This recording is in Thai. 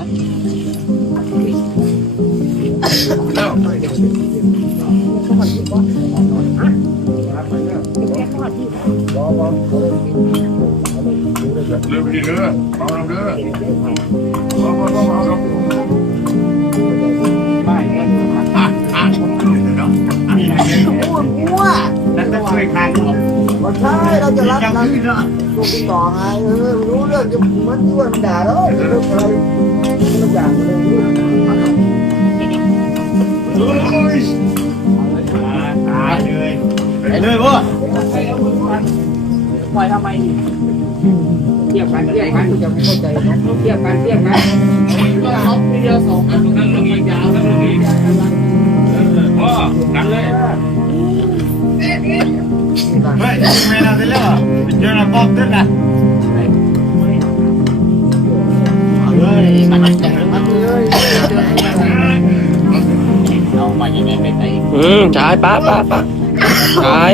เรือไปดีเรือเอาลงเรือเอาไม่เนี่ยมั่วนั่นจะช่วยใครไม่ใช่เราจะรับนะตัวติดต่อไงรู้เรื่องจะมันที่ว่ามันด่าแล้วเรื่องอะไรทุกอย่างเลยตายเลยไปเลยพ่อปล่อยทำไมเทียบกันจะไม่เข้าใจเทียบกันเขาเดียวสองอันตรงนั้นลงอีกยาวแล้วลงอีกพ่อกันเลยไม่น่าจะเล่าเจอเราบอกขึ้นนะเอามาอย่างนี้ไม่ใช่ใช่ป้าใช่